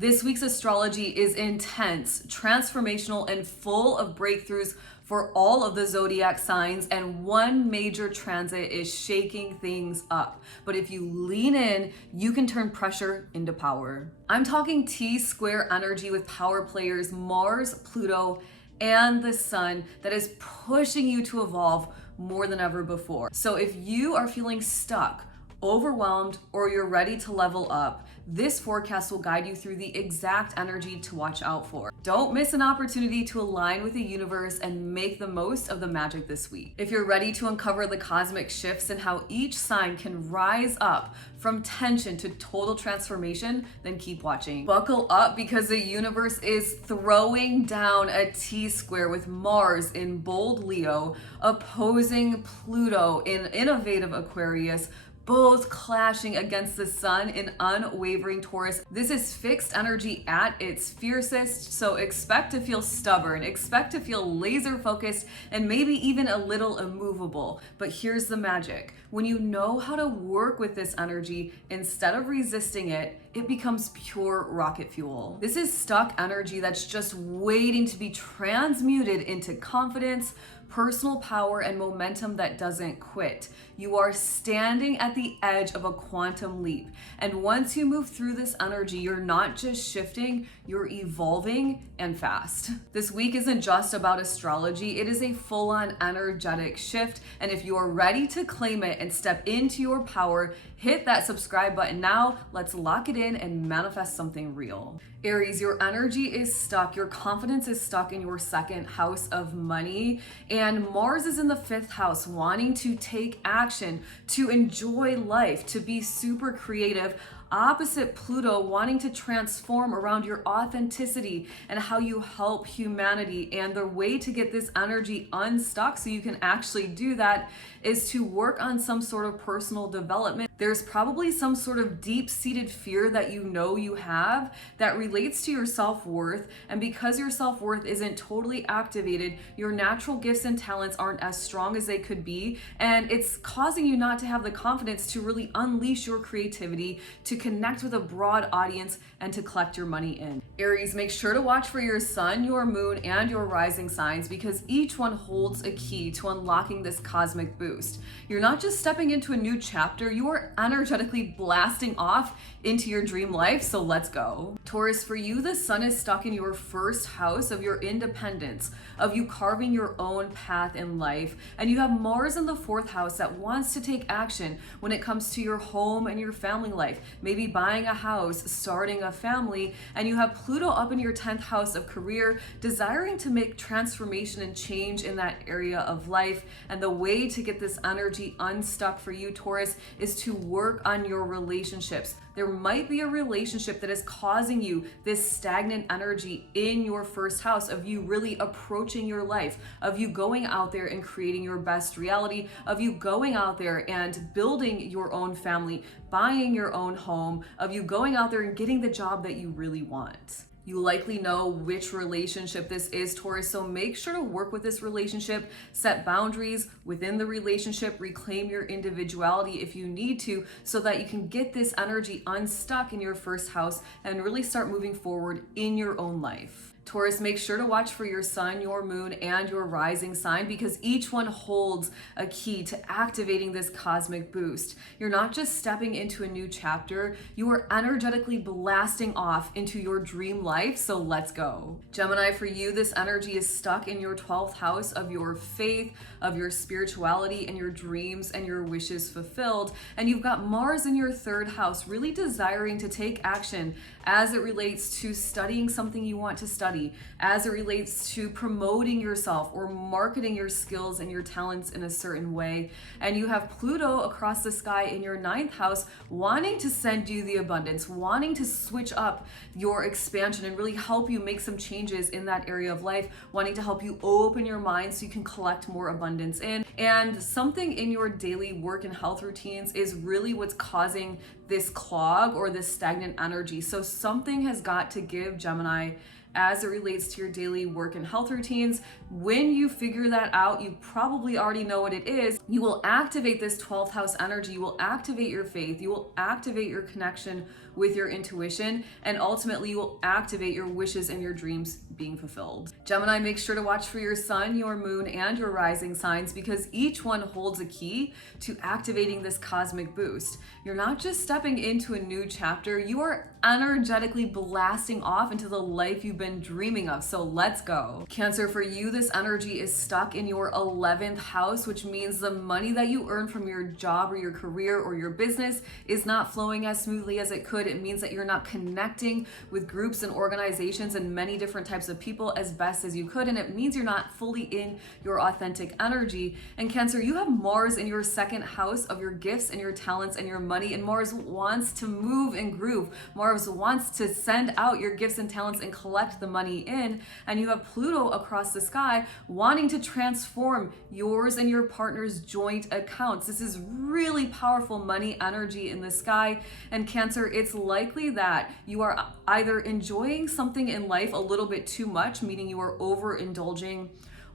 This week's astrology is intense, transformational, and full of breakthroughs for all of the zodiac signs, and one major transit is shaking things up. But if you lean in, you can turn pressure into power. I'm talking T-square energy with power players Mars, Pluto, and the Sun that is pushing you to evolve more than ever before. So if you are feeling stuck, overwhelmed, or you're ready to level up, this forecast will guide you through the exact energy to watch out for. Don't miss an opportunity to align with the universe and make the most of the magic this week. If you're ready to uncover the cosmic shifts and how each sign can rise up from tension to total transformation, then keep watching. Buckle up because the universe is throwing down a T-square with Mars in bold Leo, opposing Pluto in innovative Aquarius, both clashing against the Sun in unwavering Taurus. This is fixed energy at its fiercest, so expect to feel stubborn, expect to feel laser focused, and maybe even a little immovable. But here's the magic. When you know how to work with this energy, instead of resisting it, it becomes pure rocket fuel. This is stuck energy that's just waiting to be transmuted into confidence, personal power, and momentum that doesn't quit. You are standing at the edge of a quantum leap. And once you move through this energy, you're not just shifting, you're evolving, and fast. This week isn't just about astrology, it is a full-on energetic shift. And if you are ready to claim it and step into your power, hit that subscribe button now. Let's lock it in and manifest something real. Aries, your energy is stuck. Your confidence is stuck in your second house of money. And Mars is in the fifth house, wanting to take action, to enjoy life, to be super creative. Opposite Pluto, wanting to transform around your authenticity and how you help humanity. And the way to get this energy unstuck so you can actually do that is to work on some sort of personal development. There's probably some sort of deep-seated fear that you know you have that relates to your self-worth. And because your self-worth isn't totally activated, your natural gifts and talents aren't as strong as they could be. And it's causing you not to have the confidence to really unleash your creativity, to connect with a broad audience, and to collect your money in. Aries, make sure to watch for your sun, your moon, and your rising signs because each one holds a key to unlocking this cosmic boost. You're not just stepping into a new chapter, you are energetically blasting off into your dream life, so let's go. Taurus, for you, the sun is stuck in your first house of your independence, of you carving your own path in life, and you have Mars in the fourth house that wants to take action when it comes to your home and your family life, maybe buying a house, starting a family, and you have Pluto up in your 10th house of career, desiring to make transformation and change in that area of life. And the way to get this energy unstuck for you, Taurus, is to work on your relationships. There might be a relationship that is causing you this stagnant energy in your first house of you really approaching your life, of you going out there and creating your best reality, of you going out there and building your own family, buying your own home, of you going out there and getting the job that you really want. You likely know which relationship this is, Taurus, so make sure to work with this relationship, set boundaries within the relationship, reclaim your individuality if you need to, so that you can get this energy unstuck in your first house and really start moving forward in your own life. Taurus, make sure to watch for your sun, your moon, and your rising sign because each one holds a key to activating this cosmic boost. You're not just stepping into a new chapter, you are energetically blasting off into your dream life, so let's go. Gemini, for you, this energy is stuck in your 12th house of your faith, of your spirituality, and your dreams and your wishes fulfilled. And you've got Mars in your 3rd house, really desiring to take action as it relates to studying something you want to study, as it relates to promoting yourself or marketing your skills and your talents in a certain way. And you have Pluto across the sky in your 9th house, wanting to send you the abundance, wanting to switch up your expansion and really help you make some changes in that area of life, wanting to help you open your mind so you can collect more abundance in. And something in your daily work and health routines is really what's causing this clog or this stagnant energy. So something has got to give, Gemini, as it relates to your daily work and health routines. When you figure that out, you probably already know what it is. You will activate this 12th house energy. You will activate your faith. You will activate your connection with your intuition, and ultimately you will activate your wishes and your dreams being fulfilled. Gemini, make sure to watch for your sun, your moon, and your rising signs because each one holds a key to activating this cosmic boost. You're not just stepping into a new chapter, you are energetically blasting off into the life you've been dreaming of. So let's go. Cancer, for you, this energy is stuck in your 11th house, which means the money that you earn from your job or your career or your business is not flowing as smoothly as it could. It means that you're not connecting with groups and organizations and many different types of people as best as you could. And it means you're not fully in your authentic energy. And Cancer, you have Mars in your second house of your gifts and your talents and your money. And Mars wants to move and groove. Mars wants to send out your gifts and talents and collect the money in. And you have Pluto across the sky wanting to transform yours and your partner's joint accounts. This is really powerful money energy in the sky. And Cancer, it's likely that you are either enjoying something in life a little bit too much, meaning you are overindulging,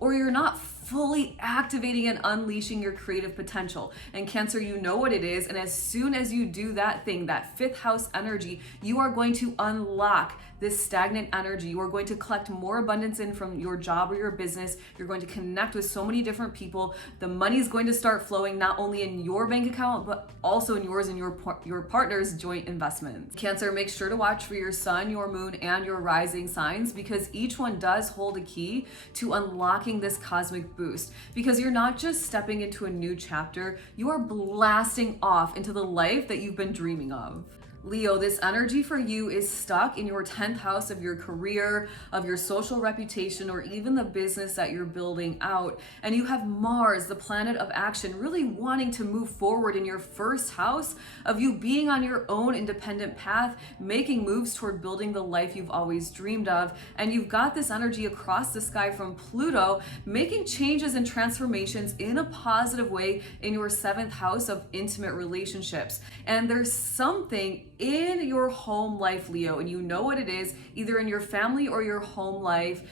or you're not fully activating and unleashing your creative potential. And Cancer, you know what it is. And as soon as you do that thing, that fifth house energy, you are going to unlock this stagnant energy. You are going to collect more abundance in from your job or your business. You're going to connect with so many different people. The money is going to start flowing not only in your bank account, but also in yours and your partner's joint investments. Cancer, make sure to watch for your sun, your moon, and your rising signs because each one does hold a key to unlocking this cosmic boost. Because you're not just stepping into a new chapter, you are blasting off into the life that you've been dreaming of. Leo, this energy for you is stuck in your 10th house of your career, of your social reputation, or even the business that you're building out. And you have Mars, the planet of action, really wanting to move forward in your first house of you being on your own independent path, making moves toward building the life you've always dreamed of. And you've got this energy across the sky from Pluto, making changes and transformations in a positive way in your 7th house of intimate relationships. And there's something in your home life, Leo, and you know what it is, either in your family or your home life,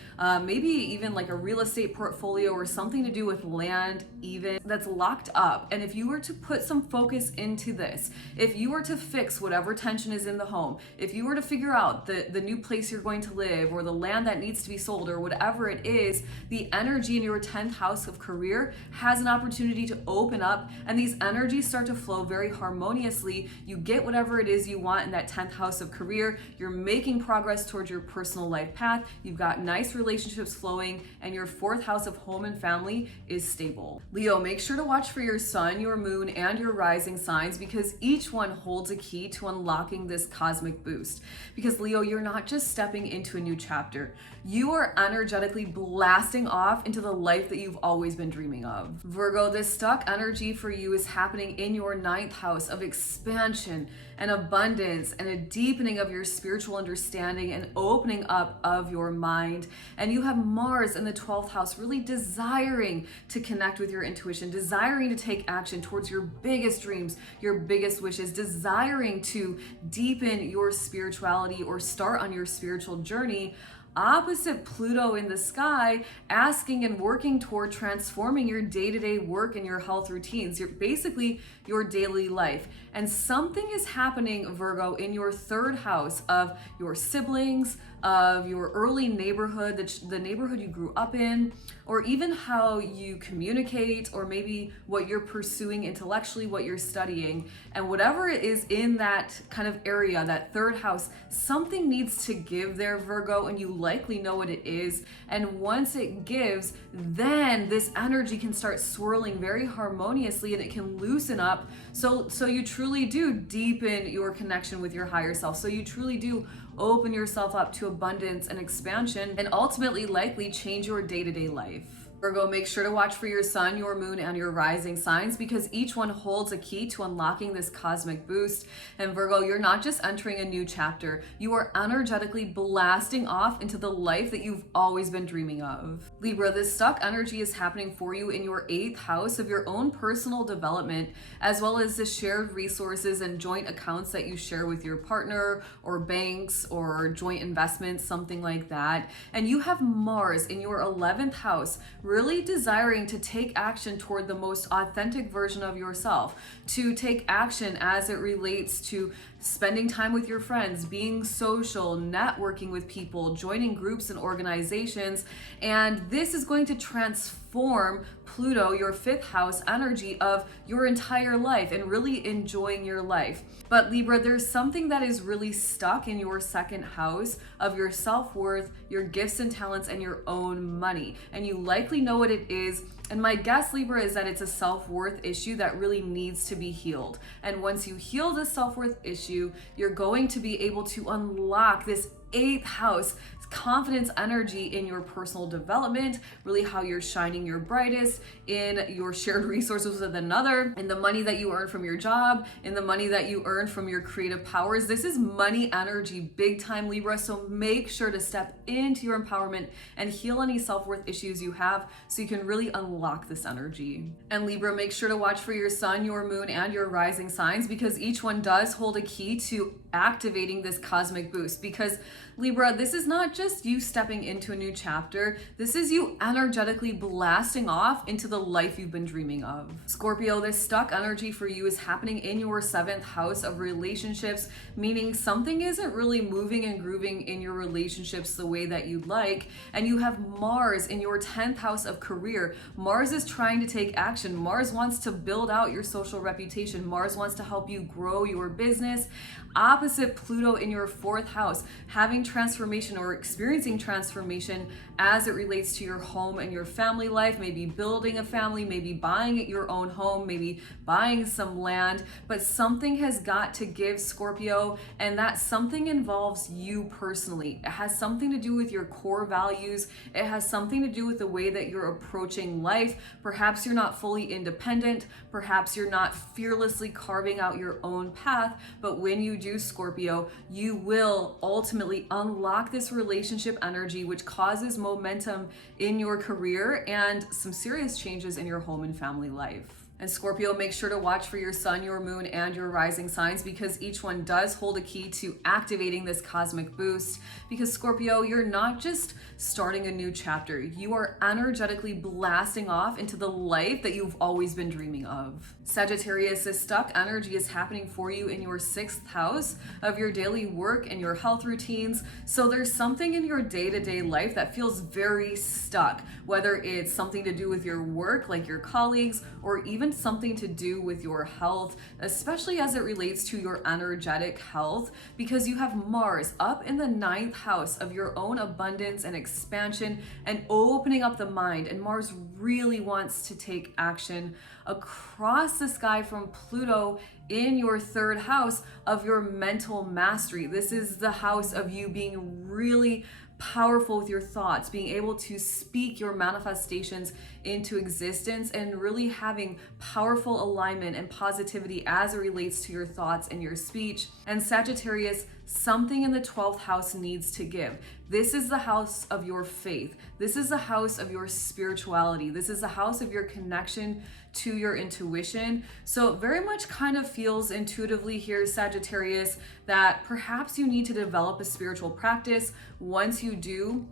maybe even like a real estate portfolio or something to do with land even that's locked up. And if you were to put some focus into this, if you were to fix whatever tension is in the home, if you were to figure out the new place you're going to live or the land that needs to be sold or whatever it is, the energy in your 10th house of career has an opportunity to open up and these energies start to flow very harmoniously. You get whatever it is you want in that 10th house of career. You're making progress towards your personal life path. You've got nice relationships flowing and your 4th house of home and family is stable. Leo, make sure to watch for your sun, your moon, and your rising signs because each one holds a key to unlocking this cosmic boost. Because Leo, you're not just stepping into a new chapter. You are energetically blasting off into the life that you've always been dreaming of. Virgo, this stuck energy for you is happening in your 9th house of expansion and abundance and a deepening of your spiritual understanding and opening up of your mind. And you have Mars in the 12th house really desiring to connect with your intuition, desiring to take action towards your biggest dreams, your biggest wishes, desiring to deepen your spirituality or start on your spiritual journey. Opposite Pluto in the sky, asking and working toward transforming your day-to-day work and your health routines, basically your daily life. And something is happening, Virgo, in your 3rd house of your siblings, of your early neighborhood, the neighborhood you grew up in, or even how you communicate, or maybe what you're pursuing intellectually, what you're studying. And whatever it is in that kind of area, that 3rd house, something needs to give there, Virgo, and you likely know what it is. And once it gives, then this energy can start swirling very harmoniously and it can loosen up. So you truly do deepen your connection with your higher self. So you truly do open yourself up to abundance and expansion and ultimately likely change your day-to-day life. Virgo, make sure to watch for your sun, your moon, and your rising signs because each one holds a key to unlocking this cosmic boost. And Virgo, you're not just entering a new chapter, you are energetically blasting off into the life that you've always been dreaming of. Libra, this stuck energy is happening for you in your 8th house of your own personal development, as well as the shared resources and joint accounts that you share with your partner or banks or joint investments, something like that. And you have Mars in your 11th house, really desiring to take action toward the most authentic version of yourself, to take action as it relates to spending time with your friends, being social, networking with people, joining groups and organizations. And this is going to transform Pluto, your 5th house energy of your entire life and really enjoying your life. But Libra, there's something that is really stuck in your 2nd house of your self-worth, your gifts and talents, and your own money. And you likely know what it is. And my guess, Libra, is that it's a self-worth issue that really needs to be healed. And once you heal this self-worth issue, you're going to be able to unlock this 8th house confidence energy in your personal development, really how you're shining your brightest in your shared resources with another, in the money that you earn from your job, in the money that you earn from your creative powers. This is money energy, big time, Libra. So make sure to step into your empowerment and heal any self-worth issues you have so you can really unlock this energy. And Libra, make sure to watch for your sun, your moon, and your rising signs, because each one does hold a key to activating this cosmic boost. Because Libra, this is not just you stepping into a new chapter. This is you energetically blasting off into the life you've been dreaming of. Scorpio, this stuck energy for you is happening in your 7th house of relationships, meaning something isn't really moving and grooving in your relationships the way that you'd like. And you have Mars in your 10th house of career. Mars is trying to take action. Mars wants to build out your social reputation. Mars wants to help you grow your business. Opposite Pluto in your 4th house, having transformation or experiencing transformation as it relates to your home and your family life, maybe building a family, maybe buying your own home, maybe buying some land, but something has got to give, Scorpio, and that something involves you personally. It has something to do with your core values. It has something to do with the way that you're approaching life. Perhaps you're not fully independent. Perhaps you're not fearlessly carving out your own path, but when you do, Scorpio, you will ultimately unlock this relationship energy, which causes momentum in your career and some serious changes in your home and family life. And Scorpio, make sure to watch for your sun, your moon, and your rising signs, because each one does hold a key to activating this cosmic boost. Because Scorpio, you're not just starting a new chapter. You are energetically blasting off into the life that you've always been dreaming of. Sagittarius, this stuck energy is happening for you in your 6th house of your daily work and your health routines. So there's something in your day-to-day life that feels very stuck, whether it's something to do with your work, like your colleagues, or even something to do with your health, especially as it relates to your energetic health, because you have Mars up in the 9th house of your own abundance and expansion and opening up the mind. And Mars really wants to take action across the sky from Pluto in your 3rd house of your mental mastery. This is the house of you being really powerful with your thoughts, being able to speak your manifestations into existence, and really having powerful alignment and positivity as it relates to your thoughts and your speech. And Sagittarius, something in the 12th house needs to give. This is the house of your faith. This is the house of your spirituality. This is the house of your connection to your intuition. So it very much kind of feels intuitively here, Sagittarius, that perhaps you need to develop a spiritual practice. Once you do,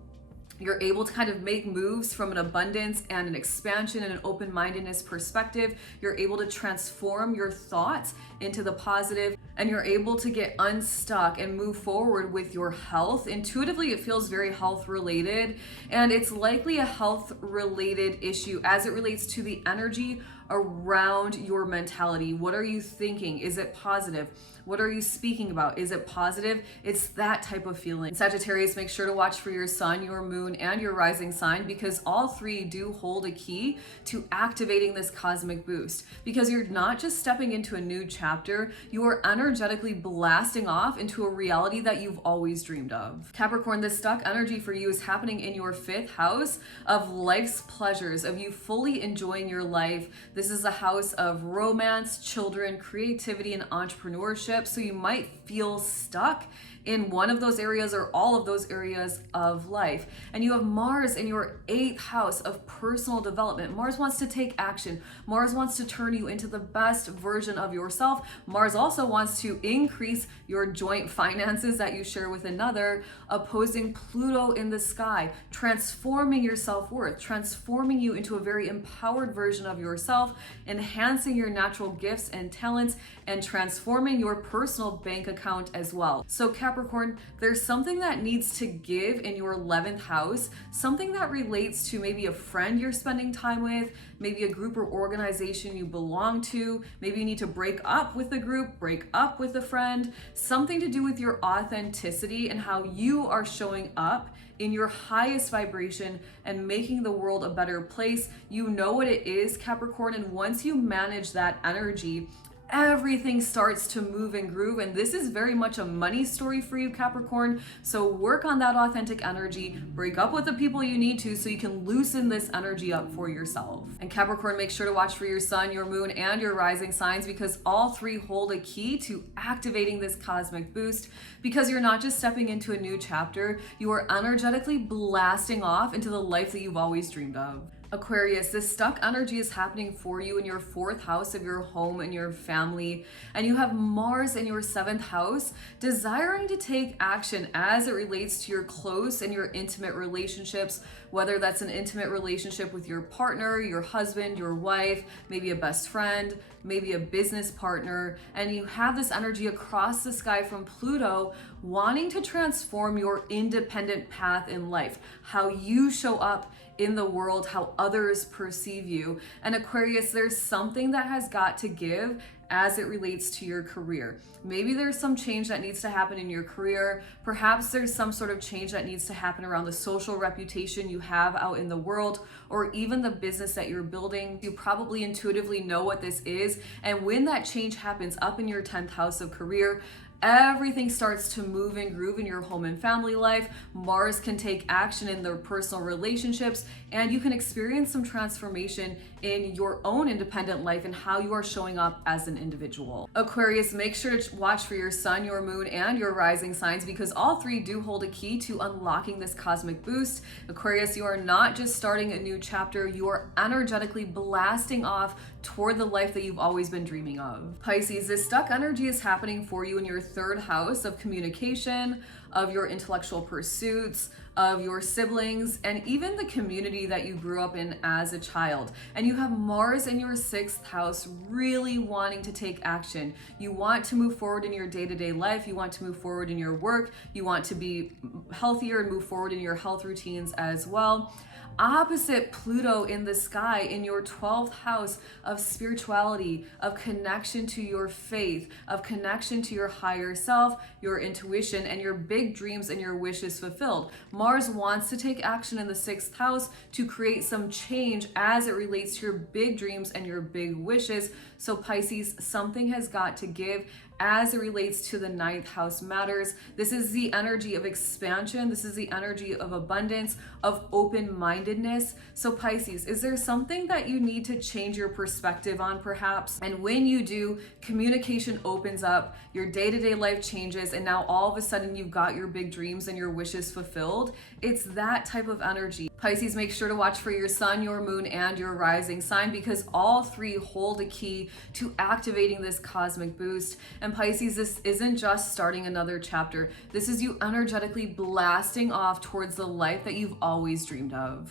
you're able to kind of make moves from an abundance and an expansion and an open-mindedness perspective. You're able to transform your thoughts into the positive, and you're able to get unstuck and move forward with your health. Intuitively, it feels very health related, and it's likely a health related issue as it relates to the energy around your mentality. What are you thinking? Is it positive? What are you speaking about? Is it positive? It's that type of feeling. Sagittarius, make sure to watch for your sun, your moon, and your rising sign, because all 3 do hold a key to activating this cosmic boost. Because you're not just stepping into a new chapter, you are energetically blasting off into a reality that you've always dreamed of. Capricorn, this stuck energy for you is happening in your 5th house of life's pleasures, of you fully enjoying your life. This is a house of romance, children, creativity, and entrepreneurship. So you might feel stuck in one of those areas or all of those areas of life. And you have Mars in your 8th house of personal development. Mars wants to take action. Mars wants to turn you into the best version of yourself. Mars also wants to increase your joint finances that you share with another, opposing Pluto in the sky, transforming your self-worth, transforming you into a very empowered version of yourself, enhancing your natural gifts and talents, and transforming your personal bank account as well. So Capricorn, there's something that needs to give in your 11th house, something that relates to maybe a friend you're spending time with, maybe a group or organization you belong to, maybe you need to break up with a group, break up with a friend, something to do with your authenticity and how you are showing up in your highest vibration and making the world a better place. You know what it is, Capricorn, and once you manage that energy, everything starts to move and groove. And this is very much a money story for you, Capricorn. So work on that authentic energy, break up with the people you need to so you can loosen this energy up for yourself. And Capricorn, make sure to watch for your sun, your moon, and your rising signs, because all three hold a key to activating this cosmic boost. Because you're not just stepping into a new chapter, you are energetically blasting off into the life that you've always dreamed of. Aquarius, this stuck energy is happening for you in your 4th house of your home and your family, and you have Mars in your 7th house, desiring to take action as it relates to your close and your intimate relationships, whether that's an intimate relationship with your partner, your husband, your wife, maybe a best friend, maybe a business partner, and you have this energy across the sky from Pluto wanting to transform your independent path in life, how you show up in the world, how others perceive you. And Aquarius, there's something that has got to give as it relates to your career. Maybe there's some change that needs to happen in your career. Perhaps there's some sort of change that needs to happen around the social reputation you have out in the world, or even the business that you're building. You probably intuitively know what this is. And when that change happens up in your 10th house of career, everything starts to move and groove in your home and family life. Mars can take action in their personal relationships, and you can experience some transformation in your own independent life and how you are showing up as an individual. Aquarius, make sure to watch for your sun, your moon, and your rising signs, because all three do hold a key to unlocking this cosmic boost. Aquarius, you are not just starting a new chapter, you are energetically blasting off toward the life that you've always been dreaming of. Pisces, this stuck energy is happening for you in your 3rd house of communication, of your intellectual pursuits, of your siblings, and even the community that you grew up in as a child. And you have Mars in your 6th house really wanting to take action. You want to move forward in your day-to-day life. You want to move forward in your work. You want to be healthier and move forward in your health routines as well. Opposite Pluto in the sky in your 12th house of spirituality, of connection to your faith, of connection to your higher self, your intuition, and your big dreams and your wishes fulfilled. Mars wants to take action in the 6th house to create some change as it relates to your big dreams and your big wishes. So Pisces, something has got to give as it relates to the 9th house matters. This is the energy of expansion. This is the energy of abundance, of open-mindedness. So Pisces, is there something that you need to change your perspective on perhaps? And when you do, communication opens up, your day-to-day life changes, and now all of a sudden you've got your big dreams and your wishes fulfilled. It's that type of energy. Pisces, make sure to watch for your sun, your moon, and your rising sign, because all three hold a key to activating this cosmic boost. And Pisces, this isn't just starting another chapter. This is you energetically blasting off towards the life that you've always dreamed of.